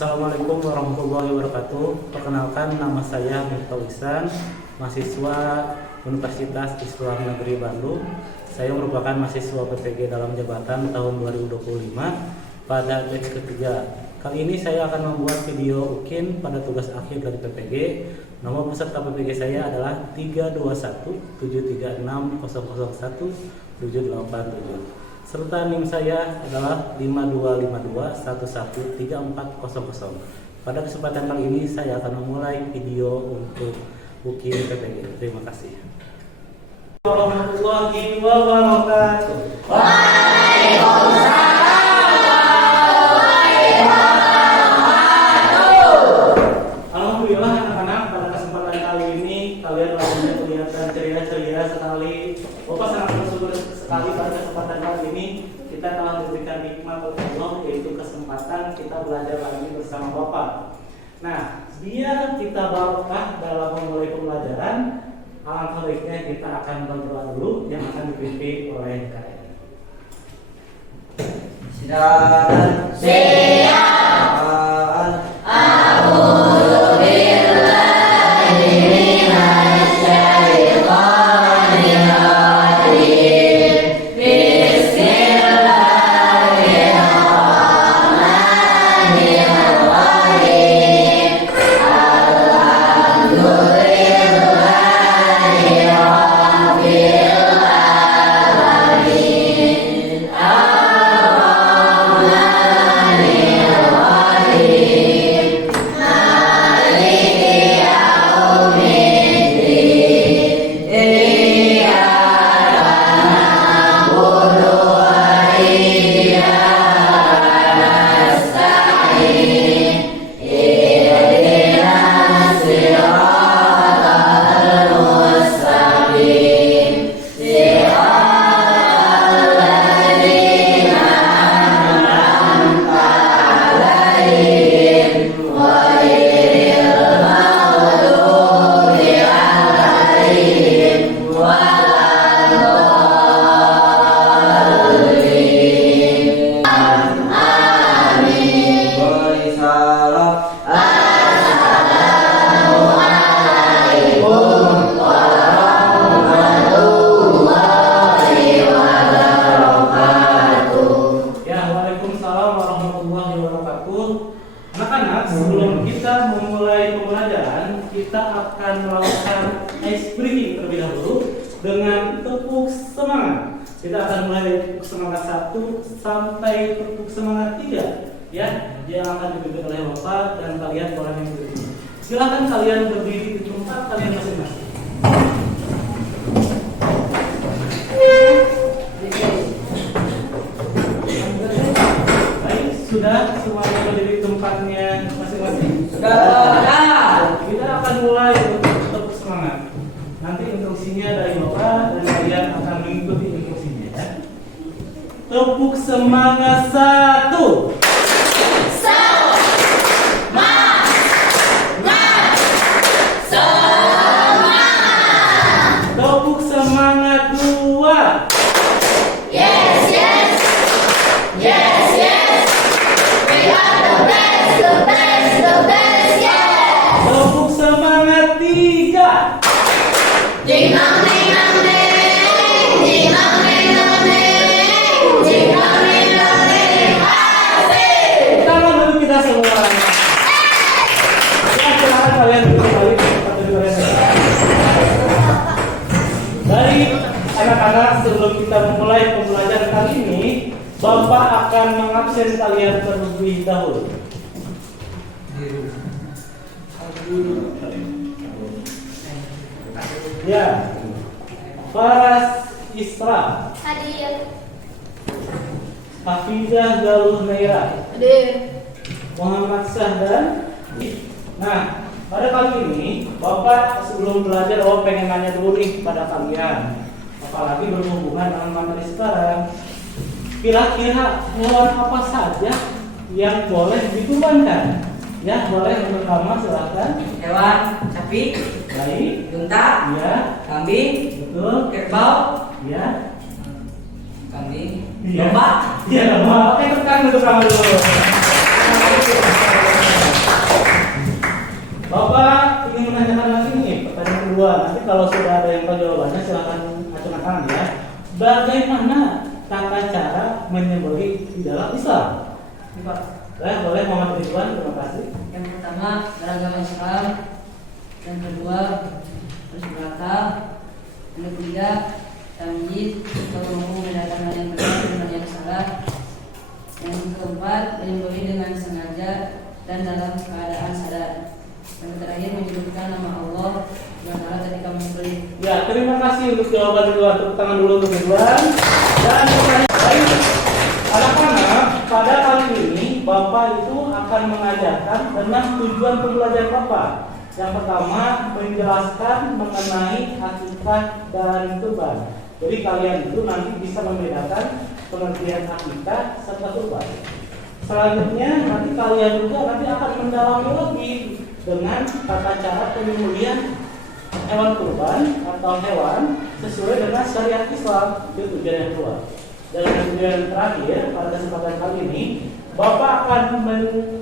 Assalamualaikum warahmatullahi wabarakatuh. Perkenalkan, nama saya Miftah, mahasiswa Universitas Islam Negeri Bandung. Saya merupakan mahasiswa PPG dalam jabatan tahun 2025 pada batch ketiga. Kali ini saya akan membuat video UKIN pada tugas akhir dari PPG. Nomor peserta PPG saya adalah 3217360017787. Serta NIM saya adalah 5252113400. Pada kesempatan kali ini saya akan memulai video untuk UKIN PPG. Terima kasih. Warahmatullahi wabarakatuh. Waalaikumsalam. Alhamdulillah anak-anak, pada kesempatan kali ini kalian wajahnya kelihatan ceria-ceria sekali. Bapak sangat bersyukur sekali pada kesempatan kali ini kita telah diberikan nikmat oleh Allah, yaitu kesempatan kita belajar lagi bersama Bapak. Nah, biar kita barokah dalam memulai pembelajaran, alangkah baiknya kita akan berdoa dulu yang akan dipimpin oleh KM. Silakan. Siap. Anak-anak, sebelum kita memulai pembelajaran, kita akan melakukan ice breaking terlebih dahulu dengan tepuk semangat. Kita akan mulai dari tepuk semangat 1 sampai tepuk semangat 3, ya, yang akan dipimpin oleh Bapak dan kalian boleh mengikuti. Silakan kalian berdiri di tempat kalian masing-masing. Sudah semuanya berdiri di tempatnya masing-masing? Sudah. Kita akan mulai untuk tepuk semangat. Nanti instruksinya dari Bapak dan kalian akan mengikuti instruksinya, ya. Tepuk semangat 1. Tepuk semangat 2. Tepuk semangat 3. Tangan dulu kita semua. Ya, silakan kalian kembali ke tempat duduk kalian. Dari anak-anak, sebelum kita memulai pembelajaran kali ini, Bapak akan mengabsen kalian terlebih dahulu. Ya, Faras Isra, Hadir. Hafizah Galuh Naira, Hadir. Muhammad Syahdan. Nah, pada kali ini Bapak sebelum belajar, Bapak pengen nanya dulu nih pada kalian, apalagi berhubungan dengan materi sekarang. Kira-kira hewan apa saja yang boleh dikurbankan? Ya, boleh yang pertama silahkan. Hewan sapi, Baik. unta, Ya, kambing, betul. kerbau, Ya. kambing, Iya. domba. Iya, domba. Oke, tekan dulu kamu dulu. kedua. Nanti kalau sudah ada yang tahu jawabannya silahkan acungkan tangan ya. Bagaimana tata cara menyembelih di dalam Islam? Ini Pak. Boleh Muhammad Ridwan, terima kasih. Yang pertama dalam agama Islam. Yang kedua harus berakal. Yang ketiga tamyiz atau mampu membedakan mana yang benar dan mana yang salah. Yang keempat menyembelih dengan sengaja dan dalam keadaan sadar. Yang terakhir menyebutkan nama Allah yang salah ketika menyembelih. Ya, terima kasih untuk jawaban Ridwan. Tepuk tangan dulu untuk Ridwan. Dan baik, anak-anak, pada kali ini Bapak itu akan mengajarkan tentang tujuan pembelajaran Bapak. Yang pertama, menjelaskan mengenai akikah dan kurban. Jadi kalian itu nanti bisa membedakan pengertian akikah serta kurban. Selanjutnya nanti kalian juga nanti akan mendalami lagi dengan tata cara penyembelihan hewan kurban atau hewan sesuai dengan syariat Islam. Itu tujuan yang kedua. Dan tujuan yang terakhir pada kesempatan kali ini,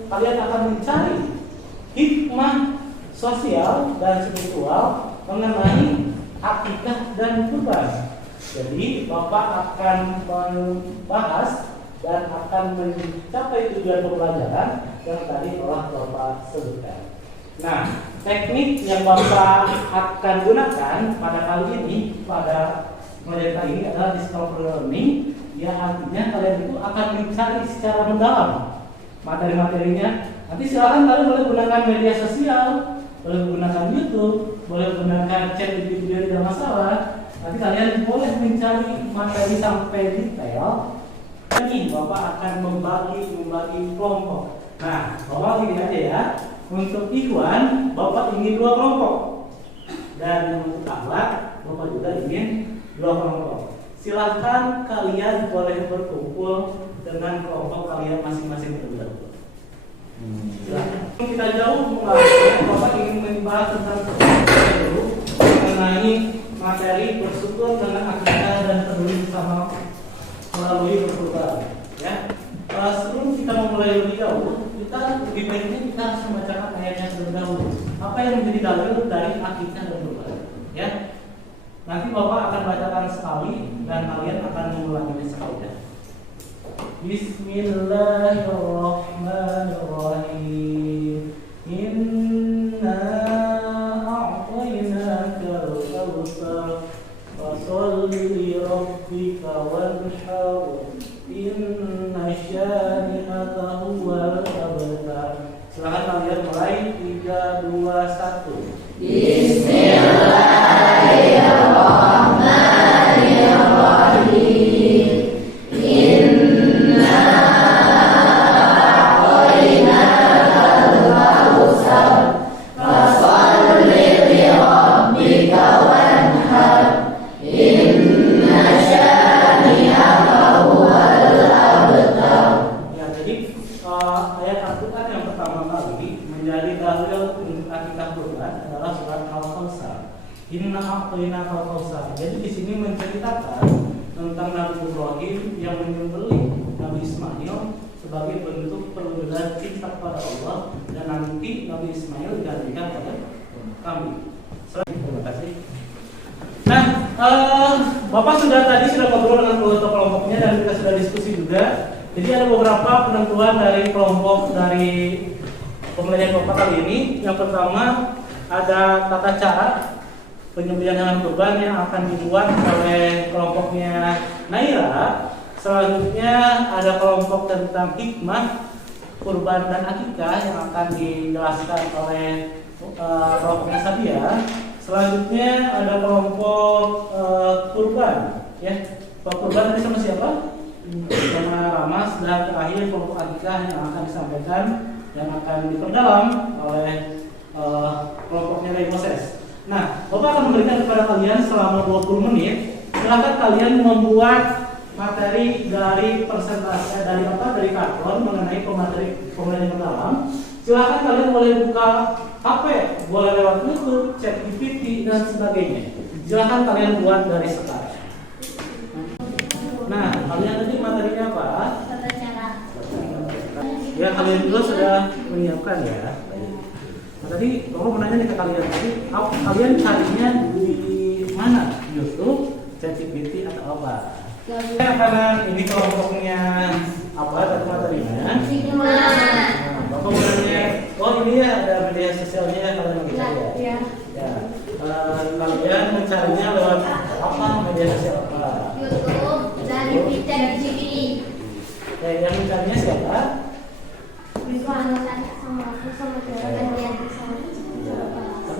kalian akan mencari hikmah sosial dan spiritual mengenai akikah dan kurban. Jadi Bapak akan membahas dan akan mencapai tujuan pembelajaran yang tadi telah Bapak sebutkan. Nah, teknik yang Bapak akan gunakan pada kali ini pada pembelajaran ini adalah discover learning. Ya, artinya kalian itu akan mencari secara mendalam materi-materinya. Nanti silakan kalian boleh gunakan media sosial, boleh menggunakan YouTube, boleh menggunakan chat di video, tidak masalah. Nanti kalian boleh mencari materi sampai detail. Ini Bapak akan membagi kelompok. Nah, Bapak ini aja ya. Untuk Ikhwan, Bapak ingin 2 kelompok. Dan untuk akhlak, Bapak juga ingin 2 kelompok. Silahkan kalian boleh berkumpul dengan kelompok kalian masing-masing terlebih dahulu. Silahkan. Kita jauh mengenai Bapak ingin membahas tentang dulu mengenai materi bersyukur dengan akikah dan peduli bersama melalui berkurban. Ya. Sebelum kita memulai lebih jauh, kita lebih baiknya kita harus membacakan ayatnya terlebih dahulu. Apa yang menjadi dalil dari akikah dan kurban? Ya. Nanti Bapak akan bacakan sekali dan kalian akan mengulanginya sekali. Ya. Bismillahirrahmanirrahim. Inna a'tainakal kautsar fasholli li rabbika wanhar. Inna syani'aka huwal abtar. Silakan kalian mulai 3, 2, 1. Bismillahirrahmanirrahim. Inna a'tainakal kautsar fasholli li rabbika wanhar. Inna syani'aka huwal abtar. Ya, jadi ayat Al-Quran yang pertama kali menjadi dalil untuk akikah kurban adalah surat Al-Kautsar. Inna a'tainakal kautsar. Jadi di sini menceritakan tentang Nabi Ibrahim yang menyembelih Nabi Ismail sebagai bentuk perwujudan cinta kepada Allah, dan nanti Nabi Ismail digantikan pada kambing. Terima kasih. Nah, Bapak tadi sudah ngobrol dengan kelompok-kelompoknya dan kita sudah diskusi juga. Jadi ada beberapa penentuan dari kelompok dari pembelajaran Bapak kali ini. Yang pertama ada tata cara penyembelihan hewan kurban yang akan dibuat oleh kelompoknya Naira. Selanjutnya ada kelompok tentang hikmah kurban dan akikah yang akan dijelaskan oleh kelompoknya Sadia. Selanjutnya ada kelompok kurban, ya. Kelompok kurban tadi sama siapa? Sama Ramas. Dan terakhir kelompok akikah yang akan disampaikan, yang akan diperdalam oleh kelompoknya dari Moses. Nah, Bapak akan memberikan kepada kalian selama 20 menit. Silakan kalian membuat materi dari persentase dari karton mengenai pemateri pembelajaran mendalam. Silakan kalian boleh buka HP, boleh lewat YouTube, chat GPT dan sebagainya. Silakan kalian buat dari sekarang. Nah, kalian tadi materinya apa? Tata cara. Ya, kalian juga sudah menyiapkan ya. Nah, tadi Bapak menanya nih ke kalian tadi, kalian carinya di mana? YouTube, ChatGPT atau apa? Karena ini kelompoknya apa tadi materinya? Nah, Bapak menanya, oh ini ya ada media sosialnya kalian mencari ya? Ya. Kalian mencarinya lewat apa? Media sosial apa? YouTube dan ChatGPT. Yang mencarinya siapa? Tapi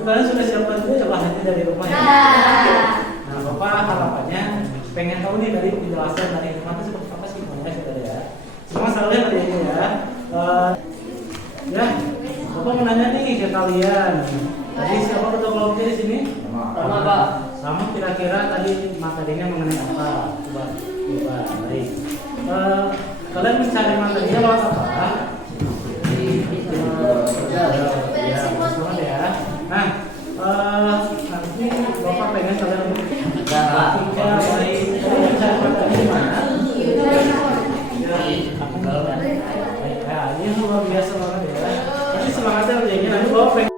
kalian sudah siapkan juga bahannya dari rumah ya? Nah, Bapak harapannya pengen tahu nih dari penjelasan dari apa sih semuanya saudara ya. Semua salahnya tadi ini ya. Ya, Bapak menanya nih ke kalian. Tadi siapa ketua kelompoknya di sini? Sama Pak. Sama kira-kira tadi materinya mengenai apa? Coba, baik. Kalian mencari materinya lewat apa? Nah, nanti Bapak pengen kalian ketika baik mencari materi di mana? Ya, ini luar biasa banget ya. Tapi semangatnya udah nanti Bapak pengen.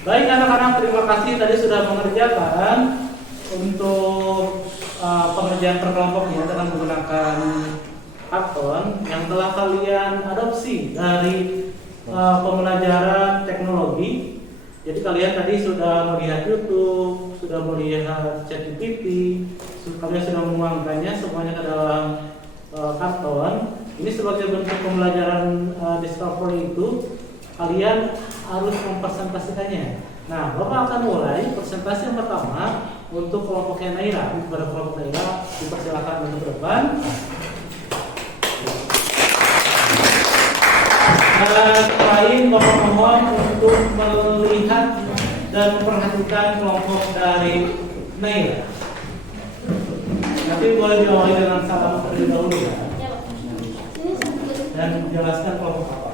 Baik anak-anak, terima kasih tadi sudah mengerjakan untuk pengerjaan per kelompoknya dengan menggunakan Hackathon yang telah kalian adopsi dari pembelajaran teknologi. Jadi kalian tadi sudah melihat YouTube, sudah melihat ChatGPT, kalian sudah menuangkannya semuanya ke dalam Hackathon. Ini sebagai bentuk pembelajaran discovery itu kalian harus mempresentasikannya. Nah, Bapak akan mulai presentasi yang pertama untuk kelompoknya Naira. Kepada kelompok Naira dipersilakan untuk ke depan. Selain Bapak mohon untuk melihat dan memperhatikan kelompok dari Naira. Nanti boleh diawali dengan salam terlebih dahulu ya. Dan menjelaskan kelompok apa.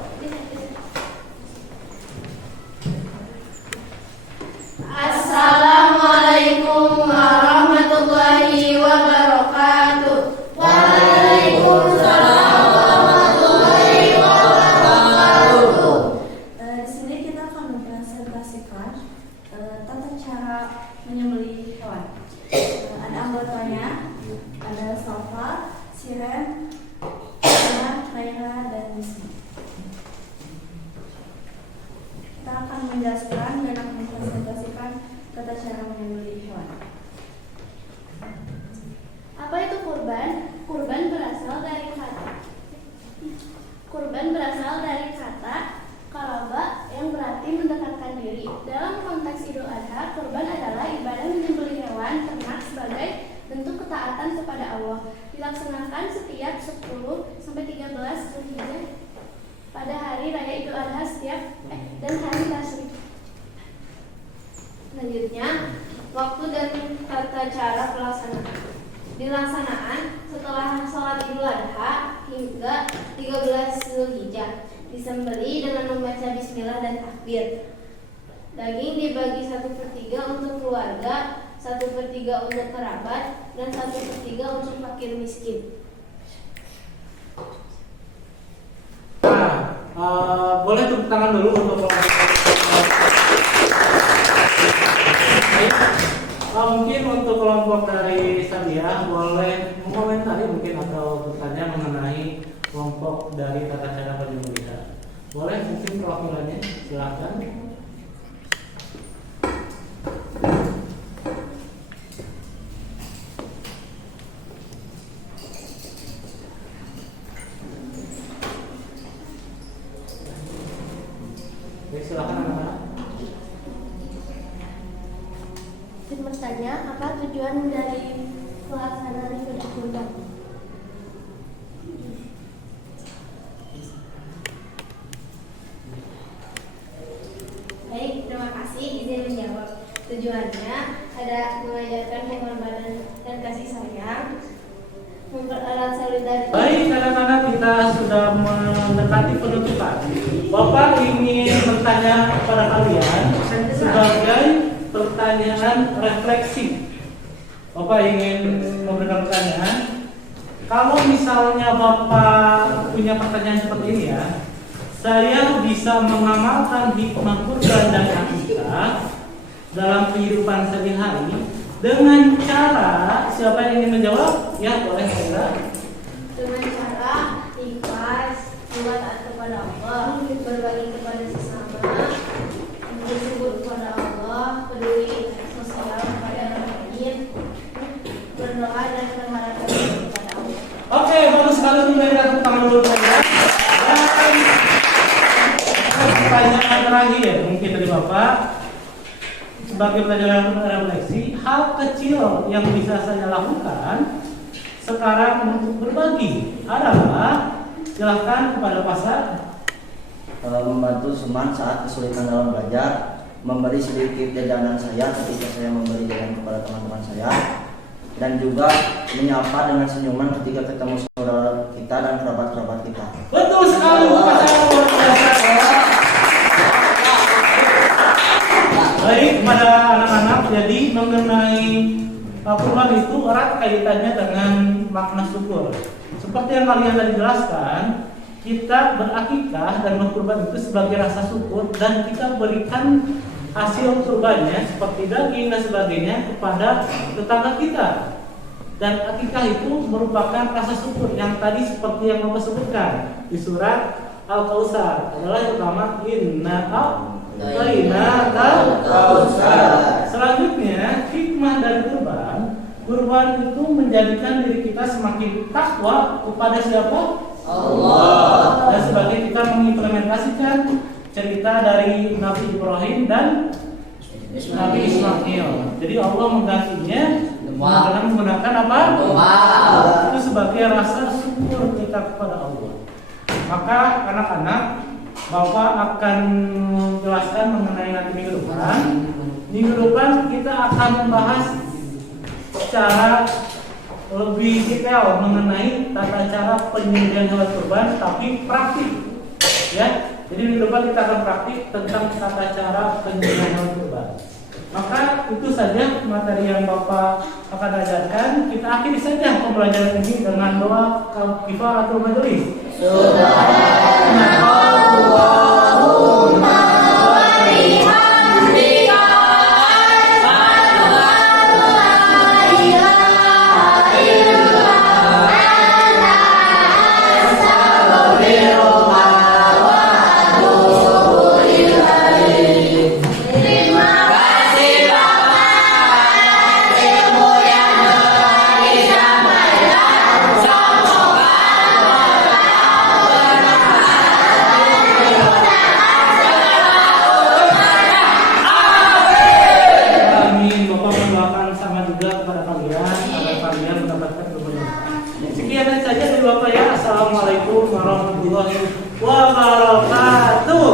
Assalamualaikum warahmatullahi wabarakatuh. Waalaikumsalam warahmatullahi wabarakatuh. Di sini kita akan mempresentasikan tata cara menyembelih hewan. Ada anggotanya, ada Safa, Siren, Naira, dan Misni. Kita akan menjelaskan dan akan mempresentasikan tata cara menyembelih hewan. Apa itu kurban? Kurban berasal dari kata qaraba yang berarti mendekatkan diri. Dalam konteks Idul Adha, kurban adalah ibadah menyembelih hewan ternak sebagai bentuk ketaatan kepada Allah. Dilaksanakan setiap 10 sampai 13 Zulhijjah pada hari raya Idul Adha dan hari Tasyrik. Selanjutnya, waktu dan tata cara pelaksanaan. Dilaksanaan setelah sholat Idul Adha hingga 13 Zulhijjah. Disembelih dengan membaca bismillah dan takbir. Daging dibagi 1/3 untuk keluarga, 1/3 untuk kerabat, dan 1/3 untuk fakir miskin. Nah, boleh tepuk tangan dulu untuk mungkin untuk kelompok dari Sadia boleh mengomentari mungkin atau bertanya mengenai kelompok dari tata cara penyembelihan. Boleh mungkin perwakilannya silakan. Baik, silakan anak-anak. Bertanya, apa tujuan dari pelaksanaan ibadah kurban? Baik, anak-anak, kita sudah mendekati penutupan. Bapak ingin bertanya kepada kalian sebagai pertanyaan refleksi. Bapak ingin memberikan pertanyaan. Kalau misalnya Bapak punya pertanyaan seperti ini ya, saya bisa mengamalkan hikmah kurban dan akikah dalam kehidupan sehari-hari dengan cara, siapa yang ingin menjawab? Ya, boleh segera. Dengan cara ikhlas, taat kepada Allah, berbagi kepada sesama, bersyukur kepada Allah, peduli sosial kepada orang lain, berdoa dan berharap kepada Allah. Oke, bagus sekali memberikan tepuk tangan dulu saja. Dan pertanyaan terakhir mungkin dari Bapak sebagai pelajaran refleksi, hal kecil yang bisa saya lakukan sekarang untuk berbagi adalah, silahkan kepada pasar. Membantu teman saat kesulitan dalam belajar, memberi sedikit jajanan saya ketika saya memberi jajanan kepada teman-teman saya, dan juga menyapa dengan senyuman ketika ketemu saudara kita dan kerabat-kerabat kita. Betul sekali, Bapak, saya luar biasa. Baik, kepada anak-anak, jadi mengenai kurban itu erat kaitannya dengan makna syukur. Seperti yang kalian tadi jelaskan, kita berakikah dan berkurban itu sebagai rasa syukur, dan kita berikan hasil kurbannya seperti daging dan sebagainya kepada tetangga kita. Dan akikah itu merupakan rasa syukur yang tadi seperti yang Bapak sebutkan di surat Al-Kautsar adalah yang pertama inna Al-Kautsar. Selanjutnya hikmah dari kurban itu menjadikan diri kita semakin takwa kepada siapa? Allah. Dan sebagai kita mengimplementasikan cerita dari Nabi Ibrahim dan Nabi Ismail. Jadi Allah menggantinya dengan menggunakan apa? Itu sebagai rasa syukur kita kepada Allah. Maka anak-anak, Bapak akan menjelaskan mengenai nanti minggu depan. Minggu depan kita akan membahas secara lebih detail mengenai tata cara penyembelihan hewan kurban, tapi praktik, ya. Jadi minggu depan kita akan praktik tentang tata cara penyembelihan hewan kurban. Maka itu saja materi yang Bapak akan ajarkan. Kita akhiri saja pembelajaran ini dengan doa kifaratul majelis. Subhanallahumma wa bihamdika asyhadu an la ilaha illa anta astaghfiruka wa atubu ilaik. Terima kasih Bapak, ilmu yang telah disampaikan. Semoga sekian saja dari Bapak ya. Assalamualaikum warahmatullahi wabarakatuh.